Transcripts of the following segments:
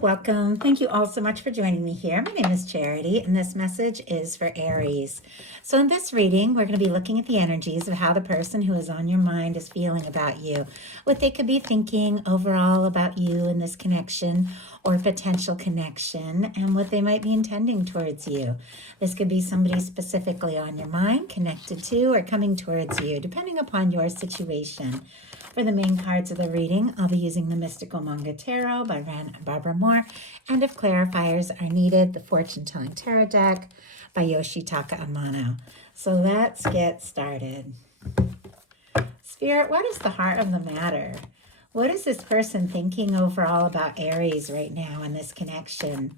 welcome. Thank you all so much for joining me here. My name is Charity, and this message is for Aries. So, in this reading, we're going to be looking at the energies of how the person who is on your mind is feeling about you, what they could be thinking overall about you in this connection or potential connection, and what they might be intending towards you. This could be somebody specifically on your mind, connected to, or coming towards you, depending upon your situation. For the main cards of the reading, I'll be using the Mystical Manga Tarot by Rann and Barbara Moore, and if clarifiers are needed, the Fortune Telling Tarot deck by Yoshitaka Amano. So let's get started. Spirit, what is the heart of the matter? What is this person thinking overall about Aries right now in this connection?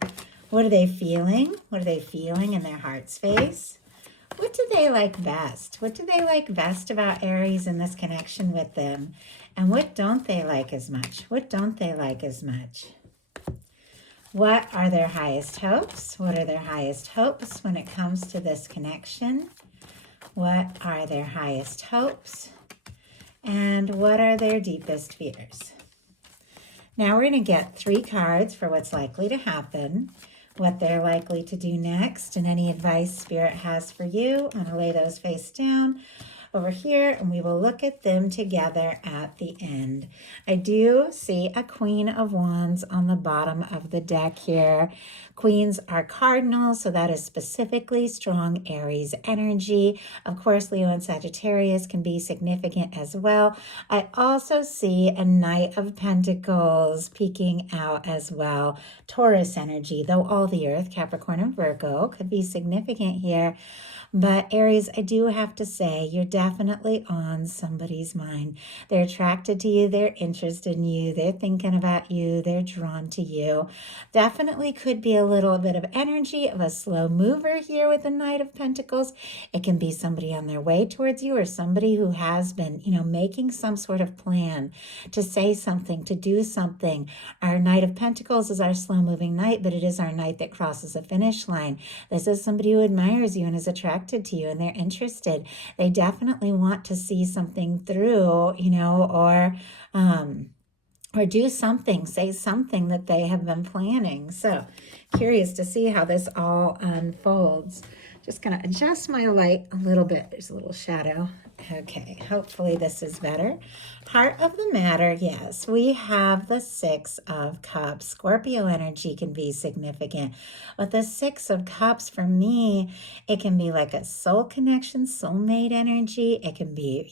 What are they feeling? What are they feeling in their heart space? What do they like best? What do they like best about Aries in this connection with them? And what don't they like as much? What don't they like as much? What are their highest hopes? What are their highest hopes when it comes to this connection? What are their highest hopes? And what are their deepest fears? Now we're going to get 3 cards for what's likely to happen, what they're likely to do next, and any advice Spirit has for you. I'm going to lay those face down over here, and we will look at them together at the end. I do see a Queen of Wands on the bottom of the deck here. Queens are cardinals, so that is specifically strong Aries energy. Of course, Leo and Sagittarius can be significant as well. I also see a Knight of Pentacles peeking out as well. Taurus energy, though all the Earth, Capricorn and Virgo, could be significant here. But Aries, I do have to say, you're definitely on somebody's mind. They're attracted to you. They're interested in you. They're thinking about you. They're drawn to you. Definitely could be a little bit of energy of a slow mover here with the Knight of Pentacles. It can be somebody on their way towards you or somebody who has been, making some sort of plan to say something, to do something. Our Knight of Pentacles is our slow moving knight, but it is our knight that crosses a finish line. This is somebody who admires you and is attracted to you, and they're interested. They definitely want to see something through, or do something, say something that they have been planning. So curious to see how this all unfolds. Just going to adjust my light a little bit. There's a little shadow. Okay, hopefully this is better. Heart of the matter, yes, we have the 6 of Cups. Scorpio energy can be significant. But the 6 of Cups, for me, it can be like a soul connection, soulmate energy. It can be,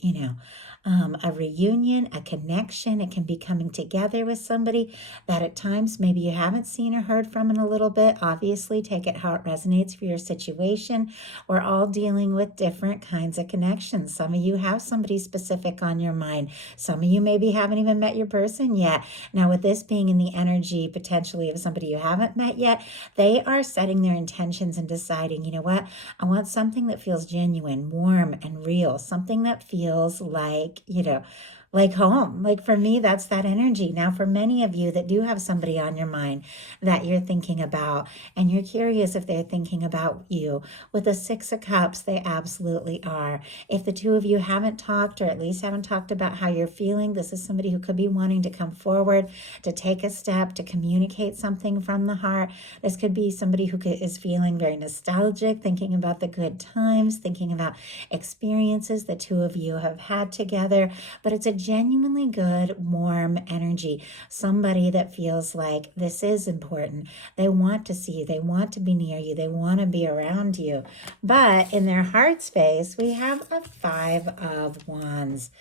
a reunion, a connection. It can be coming together with somebody that at times maybe you haven't seen or heard from in a little bit. Obviously, take it how it resonates for your situation. We're all dealing with different kinds of connections. Some of you have somebody specific on your mind. Some of you maybe haven't even met your person yet. Now, with this being in the energy potentially of somebody you haven't met yet, they are setting their intentions and deciding, you know what, I want something that feels genuine, warm, and real, something that feels like home. Like for me, that's that energy. Now, for many of you that do have somebody on your mind that you're thinking about, and you're curious if they're thinking about you, with the 6 of Cups, they absolutely are. If the 2 of you haven't talked, or at least haven't talked about how you're feeling, this is somebody who could be wanting to come forward, to take a step, to communicate something from the heart. This could be somebody who is feeling very nostalgic, thinking about the good times, thinking about experiences the 2 of you have had together. But it's a genuinely good, warm energy. Somebody that feels like this is important. They want to see you. They want to be near you. They want to be around you. But in their heart space, we have a 5 of Wands.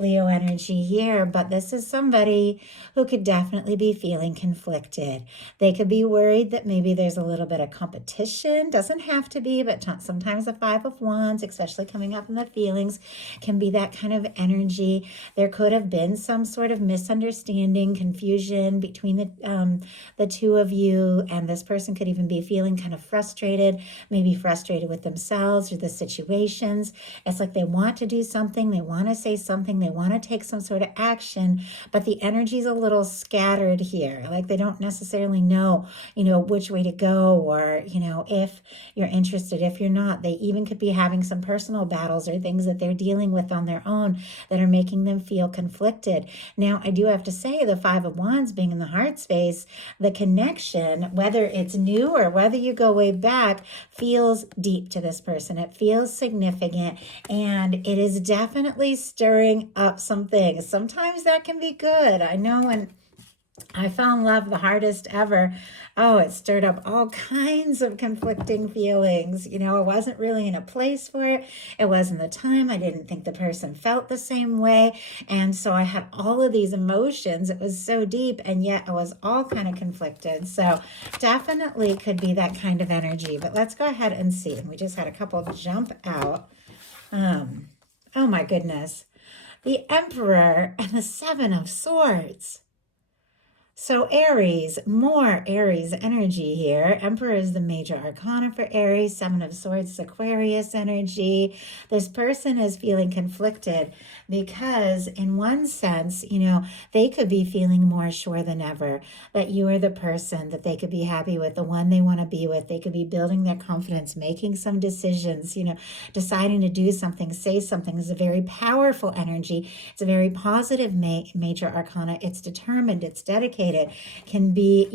Leo energy here, but this is somebody who could definitely be feeling conflicted. They could be worried that maybe there's a little bit of competition. Doesn't have to be, but sometimes the 5 of Wands, especially coming up in the feelings, can be that kind of energy. There could have been some sort of misunderstanding, confusion between the 2 of you, and this person could even be feeling kind of frustrated, maybe frustrated with themselves or the situations. It's like they want to do something, they want to say something, they they want to take some sort of action, but the energy's a little scattered here. Like they don't necessarily know, which way to go, or, if you're interested, if you're not. They even could be having some personal battles or things that they're dealing with on their own that are making them feel conflicted. Now, I do have to say, the Five of Wands being in the heart space, the connection, whether it's new or whether you go way back, feels deep to this person. It feels significant, and it is definitely stirring up some things. Sometimes that can be good. I know when I fell in love the hardest ever, it stirred up all kinds of conflicting feelings. I wasn't really in a place for it. It wasn't the time. I didn't think the person felt the same way. And so I had all of these emotions. It was so deep, and yet I was all kind of conflicted. So definitely could be that kind of energy. But let's go ahead and see. We just had a couple jump out. Oh my goodness. The Emperor and the Seven of Swords. So Aries, more Aries energy here. Emperor is the major arcana for Aries. Seven of Swords, Aquarius energy. This person is feeling conflicted because in one sense, they could be feeling more sure than ever that you are the person that they could be happy with, the one they want to be with. They could be building their confidence, making some decisions, deciding to do something, say something. Is a very powerful energy. It's a very positive major arcana. It's determined, it's dedicated. Can be,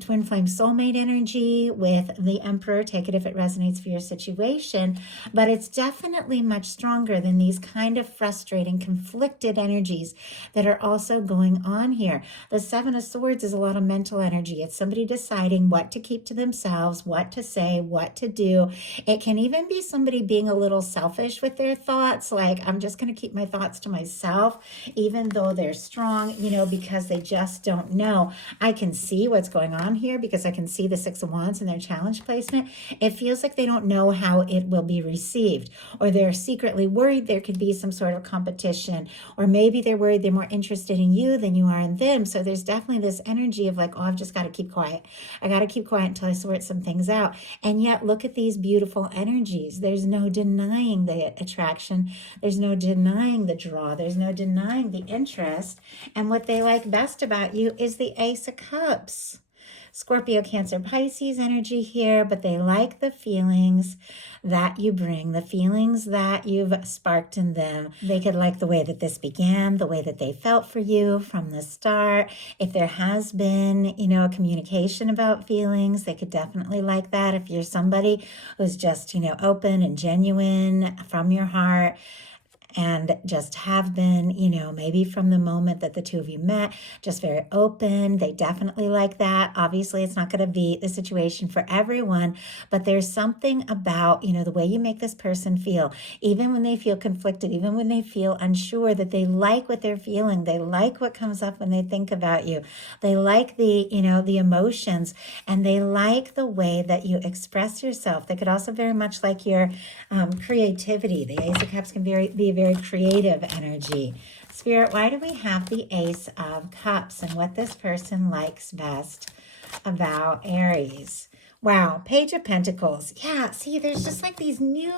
twin flame soulmate energy with the Emperor. Take it if it resonates for your situation, but it's definitely much stronger than these kind of frustrating, conflicted energies that are also going on here. The Seven of Swords is a lot of mental energy. It's somebody deciding what to keep to themselves, what to say, what to do. It can even be somebody being a little selfish with their thoughts, like, I'm just going to keep my thoughts to myself, even though they're strong, because they just don't know. I can see what's going on here because I can see the Six of Wands in their challenge placement. It feels like they don't know how it will be received, or they're secretly worried there could be some sort of competition, or maybe they're worried they're more interested in you than you are in them. So there's definitely this energy of like, I've just got to keep quiet. I got to keep quiet until I sort some things out. And yet look at these beautiful energies. There's no denying the attraction. There's no denying the draw. There's no denying the interest. And what they like best about you is the Ace of Cups. Scorpio, Cancer, Pisces energy here, but they like the feelings that you bring, the feelings that you've sparked in them. They could like the way that this began, the way that they felt for you from the start. If there has been, a communication about feelings, they could definitely like that. If you're somebody who's just, open and genuine from your heart, and just have been, maybe from the moment that the two of you met, just very open. They definitely like that. Obviously, it's not going to be the situation for everyone, but there's something about, the way you make this person feel, even when they feel conflicted, even when they feel unsure, that they like what they're feeling. They like what comes up when they think about you. They like the, the emotions, and they like the way that you express yourself. They could also very much like your creativity. The Ace of Cups can be a very creative energy. Spirit, why do we have the Ace of Cups, and what this person likes best about Aries? Wow, Page of Pentacles. Yeah, see, there's just like these new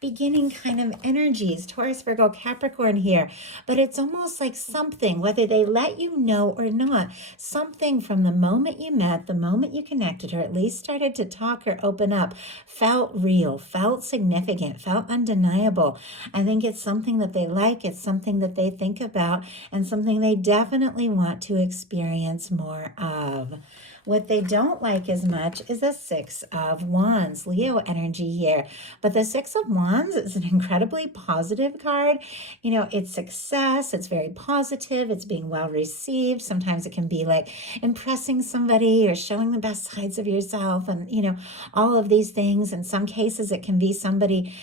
beginning kind of energies. Taurus, Virgo, Capricorn here. But it's almost like something, whether they let you know or not, something from the moment you met, the moment you connected, or at least started to talk or open up, felt real, felt significant, felt undeniable. I think it's something that they like. It's something that they think about, and something they definitely want to experience more of. What they don't like as much is the Six of Wands, Leo energy here. But the Six of Wands is an incredibly positive card. It's success. It's very positive. It's being well received. Sometimes it can be like impressing somebody or showing the best sides of yourself, and, all of these things. In some cases, it can be somebody,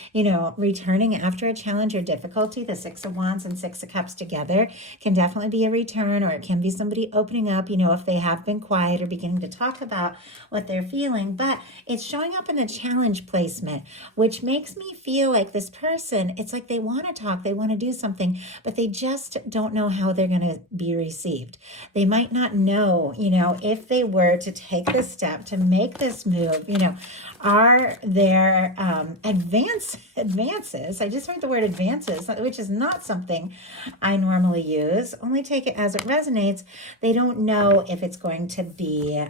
returning after a challenge or difficulty. The Six of Wands and Six of Cups together can definitely be a return, or it can be somebody opening up, if they have been quiet or beginning to talk about what they're feeling. feeling, but it's showing up in the challenge placement, which makes me feel like this person, it's like they want to talk, they want to do something, but they just don't know how they're going to be received. They might not know, if they were to take this step, to make this move, are there advances? I just heard the word advances, which is not something I normally use. Only take it as it resonates. They don't know if it's going to be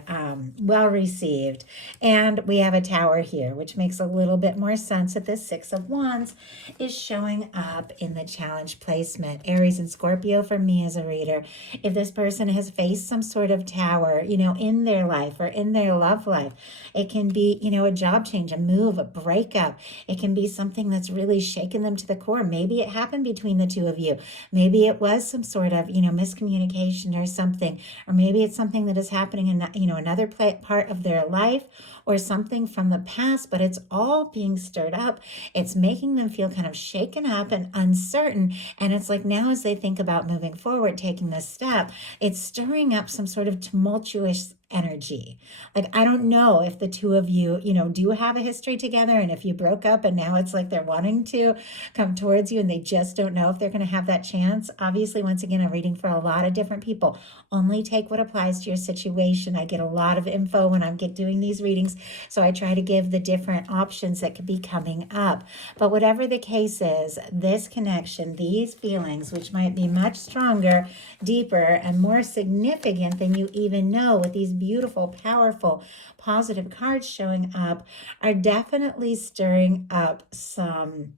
well received. And we have a tower here, which makes a little bit more sense that this Six of Wands is showing up in the challenge placement. Aries and Scorpio for me as a reader. If this person has faced some sort of tower, in their life or in their love life, it can be, a job change, a move, a breakup. It can be something that's really shaken them to the core. Maybe it happened between the two of you. Maybe it was some sort of, miscommunication or something. Or maybe it's something that is happening in, another part of their life or something from the past, but it's all being stirred up. It's making them feel kind of shaken up and uncertain. And it's like now as they think about moving forward, taking this step, it's stirring up some sort of tumultuous energy. Like, I don't know if the two of you, do have a history together, and if you broke up and now it's like they're wanting to come towards you and they just don't know if they're going to have that chance. Obviously, once again, I'm reading for a lot of different people. Only take what applies to your situation. I get a lot of info when I'm doing these readings, so I try to give the different options that could be coming up. But whatever the case is, this connection, these feelings, which might be much stronger, deeper, and more significant than you even know with these beautiful, powerful, positive cards showing up, are definitely stirring up some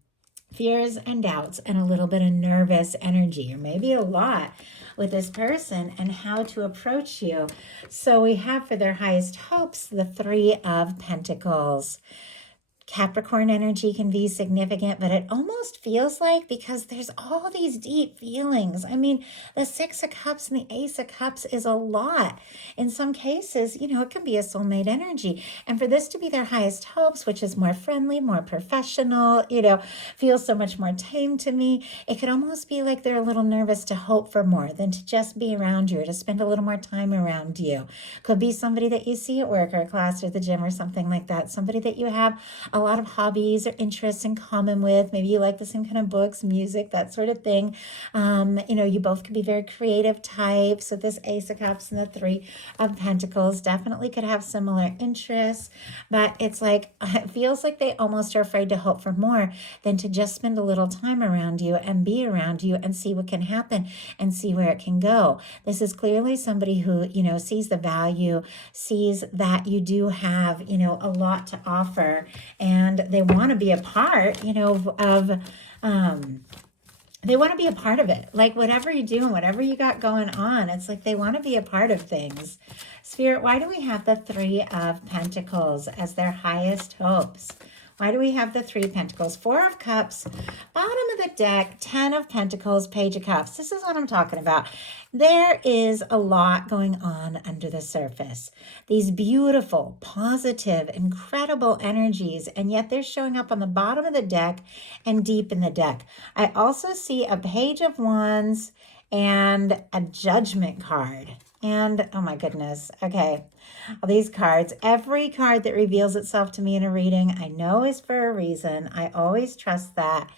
fears and doubts and a little bit of nervous energy, or maybe a lot, with this person and how to approach you. So we have for their highest hopes the Three of Pentacles. Capricorn energy can be significant, but it almost feels like, because there's all these deep feelings. I mean, the Six of Cups and the Ace of Cups is a lot. In some cases, it can be a soulmate energy. And for this to be their highest hopes, which is more friendly, more professional, feels so much more tame to me, it could almost be like they're a little nervous to hope for more than to just be around you or to spend a little more time around you. Could be somebody that you see at work or class or the gym or something like that. Somebody that you have a lot of hobbies or interests in common with. Maybe you like the same kind of books, music, that sort of thing. You both could be very creative types. So this Ace of Cups and the Three of Pentacles definitely could have similar interests, but it's like, it feels like they almost are afraid to hope for more than to just spend a little time around you and be around you and see what can happen and see where it can go. This is clearly somebody who, sees the value, sees that you do have, a lot to offer, and they want to be a part, they want to be a part of it. Like whatever you do and whatever you got going on, it's like they want to be a part of things. Spirit, why do we have the Three of Pentacles as their highest hopes? Why do we have the Three of Pentacles? Four of Cups, bottom of the deck, 10 of Pentacles, Page of Cups. This is what I'm talking about. There is a lot going on under the surface. These beautiful, positive, incredible energies, and yet they're showing up on the bottom of the deck and deep in the deck. I also see a Page of Wands and a Judgment card. And, oh my goodness, okay. All these cards, every card that reveals itself to me in a reading, I know is for a reason. I always trust that.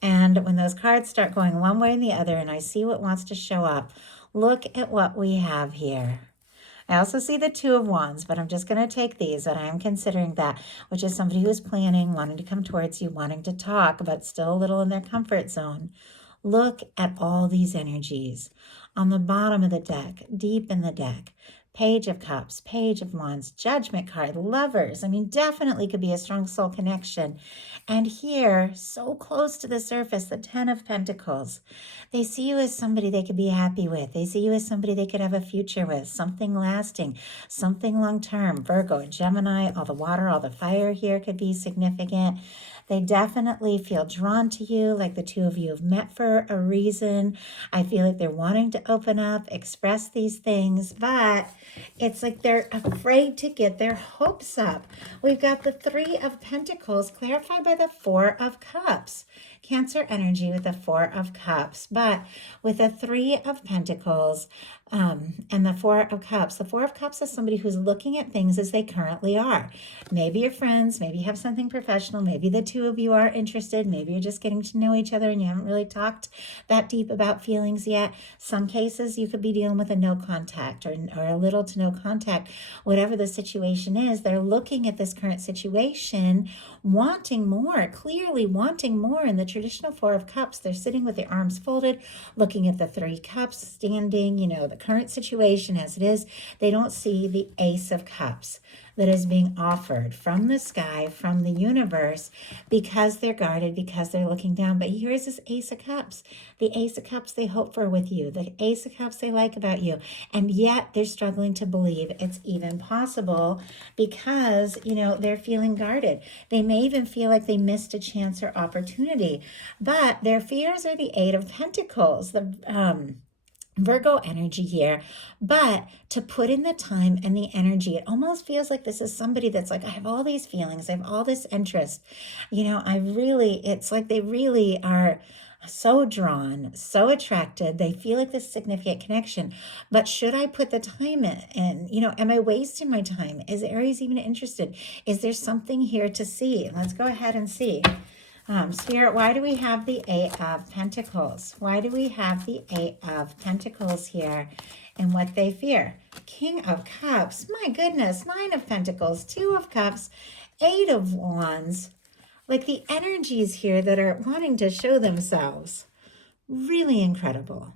And when those cards start going one way and the other, and I see what wants to show up, look at what we have here. I also see the Two of Wands, but I'm just going to take these, and I am considering that, which is somebody who is planning, wanting to come towards you, wanting to talk, but still a little in their comfort zone. Look at all these energies. On the bottom of the deck, deep in the deck, Page of Cups, Page of Wands, Judgment card, Lovers. I mean, definitely could be a strong soul connection. And here, so close to the surface, the 10 of Pentacles. They see you as somebody they could be happy with. They see you as somebody they could have a future with, something lasting, something long-term. Virgo and Gemini, all the water, all the fire here could be significant. They definitely feel drawn to you, like the two of you have met for a reason. I feel like they're wanting to open up, express these things, but it's like they're afraid to get their hopes up. We've got the Three of Pentacles clarified by the Four of Cups. Cancer energy with the Four of Cups, but with the Three of Pentacles and the Four of Cups. The Four of Cups is somebody who's looking at things as they currently are. Maybe you're friends, maybe you have something professional, maybe the two of you are interested, maybe you're just getting to know each other and you haven't really talked that deep about feelings yet. Some cases you could be dealing with a no contact or a little to no contact. Whatever the situation is, they're looking at this current situation, wanting more, clearly wanting more. In the traditional Four of Cups, they're sitting with their arms folded, looking at the Three Cups, standing, the current situation as it is. They don't see the Ace of Cups that is being offered from the sky, from the universe, because they're guarded, because they're looking down. But here's this Ace of Cups. The Ace of Cups they hope for with you, the Ace of Cups they like about you, and yet they're struggling to believe it's even possible because, they're feeling guarded. They may even feel like they missed a chance or opportunity, but their fears are the Eight of Pentacles, the Virgo energy here, but to put in the time and the energy, it almost feels like this is somebody that's like, I have all these feelings, I have all this interest, it's like they really are so drawn, so attracted. They feel like this significant connection, but should I put the time in? Am I wasting my time? Is Aries even interested? Is there something here to see? Let's go ahead and see. Spirit, why do we have the Eight of Pentacles? Why do we have the Eight of Pentacles here and what they fear? King of Cups, my goodness, Nine of Pentacles, Two of Cups, Eight of Wands. Like the energies here that are wanting to show themselves. Really incredible.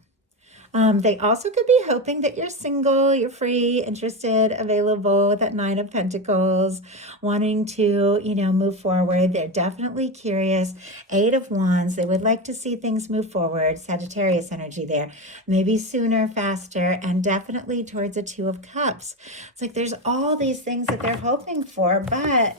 They also could be hoping that you're single, you're free, interested, available with that Nine of Pentacles, wanting to, move forward. They're definitely curious. Eight of Wands, they would like to see things move forward. Sagittarius energy there. Maybe sooner, faster, and definitely towards a Two of Cups. It's like there's all these things that they're hoping for, but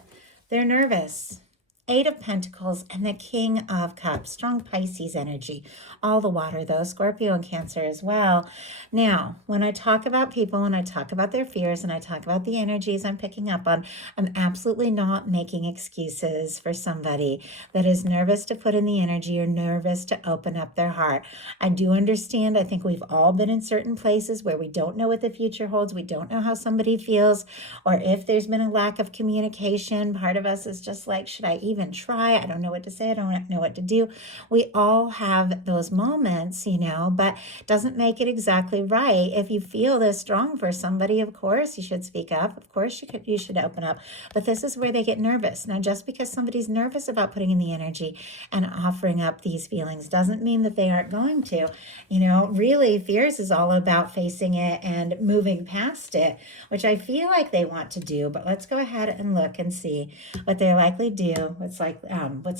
they're nervous. Eight of Pentacles and the King of Cups. Strong Pisces energy. All the water, though. Scorpio and Cancer as well. Now, when I talk about people, when I talk about their fears, and I talk about the energies I'm picking up on, I'm absolutely not making excuses for somebody that is nervous to put in the energy or nervous to open up their heart. I do understand. I think we've all been in certain places where we don't know what the future holds. We don't know how somebody feels, or if there's been a lack of communication. Part of us is just like, should I even try? I don't know what to say. I don't know what to do. We all have those moments, but doesn't make it exactly right. If you feel this strong for somebody, of course you should speak up. Of course you should open up. But this is where they get nervous. Now, just because somebody's nervous about putting in the energy and offering up these feelings doesn't mean that they aren't going to. Really, fears is all about facing it and moving past it, which I feel like they want to do. But let's go ahead and look and see what they likely do. What's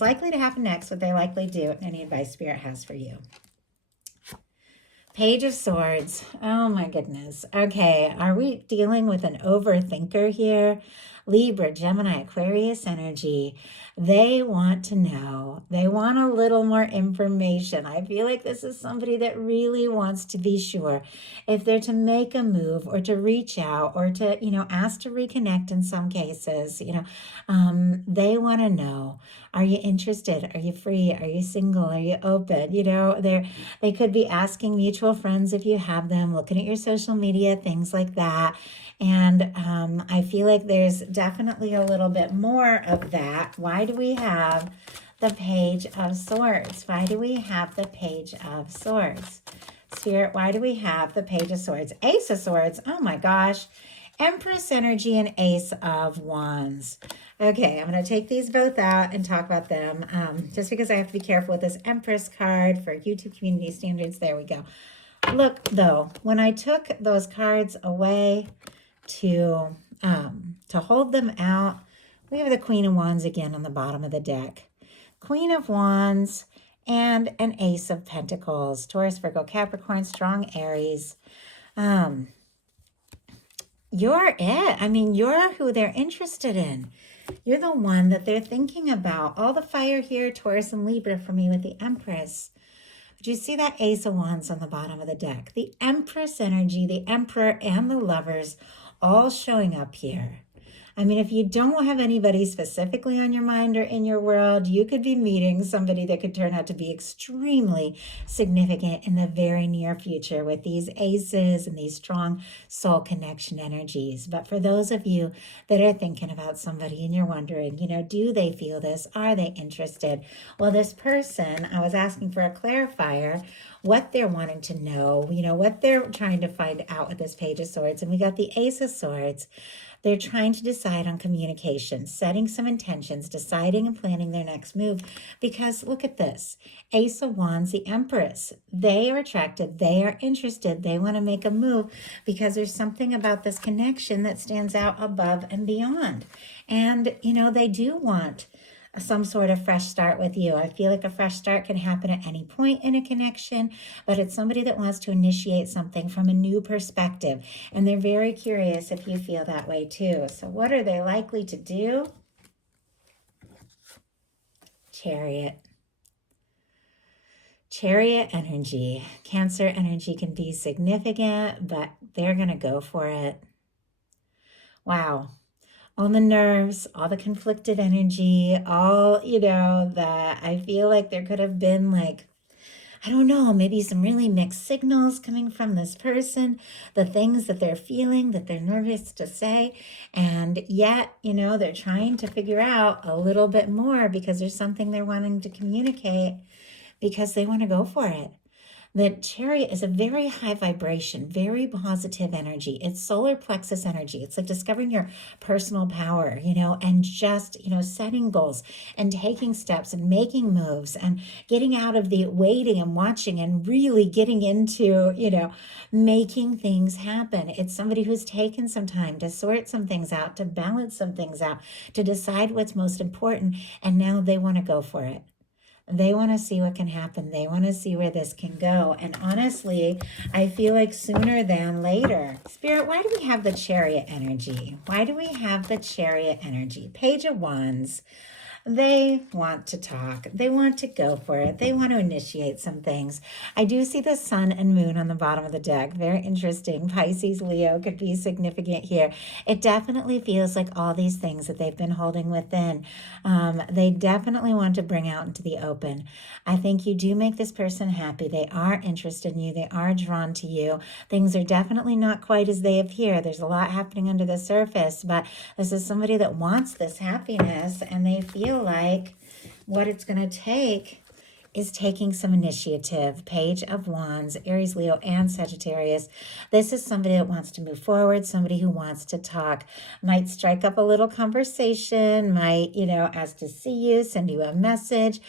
likely to happen next, what they likely do, and any advice Spirit has for you. Page of Swords. Oh my goodness. Okay, are we dealing with an overthinker here? Libra, Gemini, Aquarius energy. They want to know. They want a little more information. I feel like this is somebody that really wants to be sure if they're to make a move or to reach out or to, ask to reconnect in some cases. They want to know. Are you interested? Are you free? Are you single? Are you open? They could be asking mutual friends if you have them, looking at your social media, things like that. And I feel like there's definitely a little bit more of that. Why do we have the Page of Swords? Why do we have the Page of Swords? Spirit, why do we have the Page of Swords? Ace of Swords, oh my gosh. Empress energy and Ace of Wands. Okay, I'm going to take these both out and talk about them just because I have to be careful with this Empress card for YouTube community standards. There we go. Look, though, when I took those cards away to hold them out, we have the Queen of Wands again on the bottom of the deck. Queen of Wands and an Ace of Pentacles. Taurus, Virgo, Capricorn, strong Aries. You're it. You're who they're interested in. You're the one that they're thinking about. All the fire here, Taurus and Libra for me with the Empress. But you see that Ace of Wands on the bottom of the deck. The Empress energy, the Emperor and the Lovers all showing up here. I mean, if you don't have anybody specifically on your mind or in your world, you could be meeting somebody that could turn out to be extremely significant in the very near future with these aces and these strong soul connection energies. But for those of you that are thinking about somebody and you're wondering, do they feel this? Are they interested? Well, this person, I was asking for a clarifier, what they're wanting to know, what they're trying to find out with this Page of Swords. And we got the Ace of Swords. They're trying to decide on communication, setting some intentions, deciding and planning their next move. Because look at this, Ace of Wands, the Empress. They are attracted. They are interested. They want to make a move because there's something about this connection that stands out above and beyond. And, they do want some sort of fresh start with you. I feel like a fresh start can happen at any point in a connection, but it's somebody that wants to initiate something from a new perspective. And they're very curious if you feel that way too. So what are they likely to do? Chariot. Chariot energy. Cancer energy can be significant, but they're going to go for it. Wow. All the nerves, all the conflicted energy, all, that I feel like there could have been I don't know, maybe some really mixed signals coming from this person, the things that they're feeling, that they're nervous to say. And yet, they're trying to figure out a little bit more because there's something they're wanting to communicate because they want to go for it. The Chariot is a very high vibration, very positive energy. It's solar plexus energy. It's like discovering your personal power, and just, setting goals and taking steps and making moves and getting out of the waiting and watching and really getting into, making things happen. It's somebody who's taken some time to sort some things out, to balance some things out, to decide what's most important. And now they want to go for it. They want to see what can happen. They want to see where this can go. And honestly, I feel like sooner than later. Spirit, why do we have the Chariot energy? Why do we have the Chariot energy? Page of Wands. They want to talk. They want to go for it. They want to initiate some things. I do see the sun and moon on the bottom of the deck. Very interesting. Pisces, Leo could be significant here. It definitely feels like all these things that they've been holding within, they definitely want to bring out into the open. I think you do make this person happy. They are interested in you. They are drawn to you. Things are definitely not quite as they appear. There's a lot happening under the surface, but this is somebody that wants this happiness, and they feel like what it's going to take is taking some initiative. Page of Wands, Aries, Leo, and Sagittarius. This is somebody that wants to move forward, somebody who wants to talk, might strike up a little conversation, might, ask to see you, send you a message.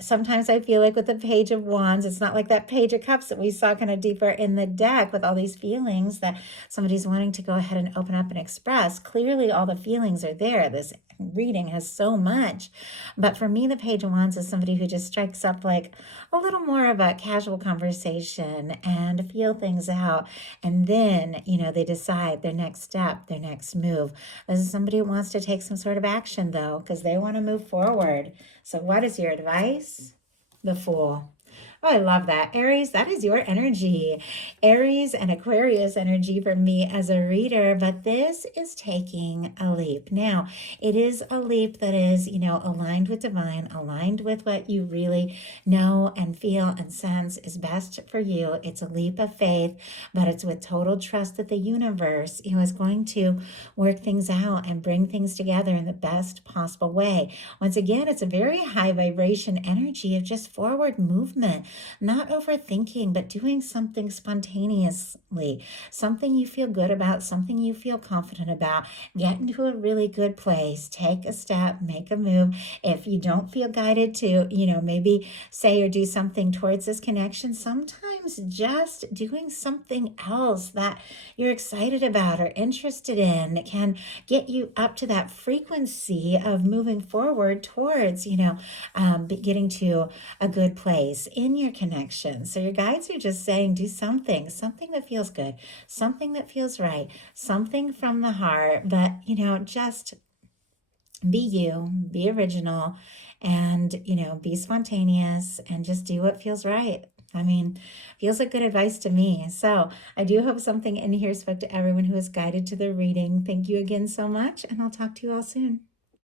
Sometimes I feel like with the Page of Wands, it's not like that Page of Cups that we saw kind of deeper in the deck with all these feelings that somebody's wanting to go ahead and open up and express. Clearly, all the feelings are there. This reading has so much. But for me, the Page of Wands is somebody who just strikes up like a little more of a casual conversation and feel things out. And then, they decide their next step, their next move. This is somebody who wants to take some sort of action, though, because they want to move forward. So what is your advice? The Fool. Oh, I love that. Aries, that is your energy. Aries and Aquarius energy for me as a reader, but this is taking a leap. Now, it is a leap that is, aligned with divine, aligned with what you really know and feel and sense is best for you. It's a leap of faith, but it's with total trust that the universe, is going to work things out and bring things together in the best possible way. Once again, it's a very high vibration energy of just forward movement. Not overthinking, but doing something spontaneously, something you feel good about, something you feel confident about. Get into a really good place, take a step, make a move. If you don't feel guided to, maybe say or do something towards this connection, sometimes just doing something else that you're excited about or interested in can get you up to that frequency of moving forward towards, getting to a good place in your connection. So your guides are just saying, do something that feels good, something that feels right, something from the heart, but, just be you, be original, and, be spontaneous and just do what feels right. I mean, feels like good advice to me. So I do hope something in here spoke to everyone who was guided to the reading. Thank you again so much, and I'll talk to you all soon.